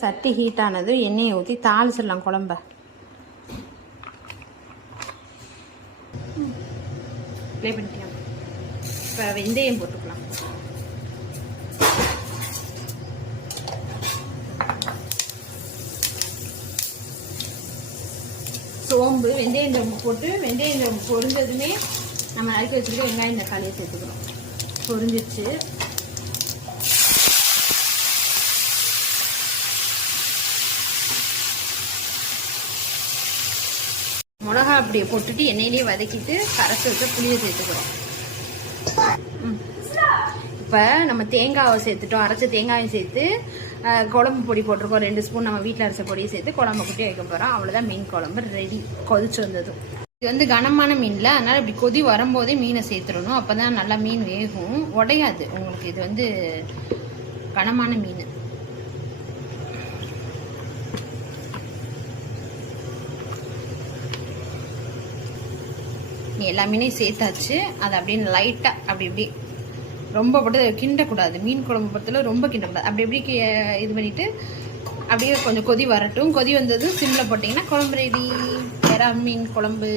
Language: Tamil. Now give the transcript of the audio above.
சட்டி ஹீட் ஆனது, எண்ணெயை ஊற்றி தாளிச்சிடலாம் குழம்ப. ப்ளே பண்ணிக்கலாம். இப்போ வெந்தயம் போட்டுக்கலாம். சோம்பு, வெந்தயம் போட்டு வெந்தயம் பொரிஞ்சதுமே நம்ம நறுக்கி வச்சுக்கிட்டு வெங்காயம் தக்காளியை சேர்த்துக்கிறோம். பொரிஞ்சிச்சு. மிளகா அப்படியே போட்டுட்டு எண்ணெயிலேயே வதக்கிட்டு கரைச்சி வச்ச புளியை சேர்த்துக்கிறோம். இப்போ நம்ம தேங்காவை சேர்த்துட்டோம். அரைச்ச தேங்காயும் சேர்த்து குழம்பு பொடி போட்டிருக்கோம். 2 ஸ்பூன் நம்ம வீட்டில் அரைச்ச பொடியை சேர்த்து குழம்பு குட்டி வைக்க போகிறோம். அவ்வளோதான், மீன் குழம்பு ரெடி. கொதிச்சு வந்ததும் இது வந்து கனமான மீனில், அதனால் இப்படி கொதி வரும்போதே மீனை சேர்த்துடணும். அப்போ தான் நல்லா மீன் வேகும், உடையாது உங்களுக்கு. இது வந்து கனமான மீன். எல்லா மீனையும் சேர்த்தாச்சு. அதை அப்படின்னு லைட்டாக அப்படி இப்படி ரொம்ப போட்டு கிண்டக்கூடாது. மீன் குழம்பு பொறுத்தல ரொம்ப கிண்டக்கூடாது. அப்படி இப்படி இது பண்ணிவிட்டு அப்படியே கொஞ்சம் கொதி வரட்டும். கொதி வந்தது சிம்மில் போட்டிங்கன்னா குழம்பு ரெடி. மீன் குழம்பு.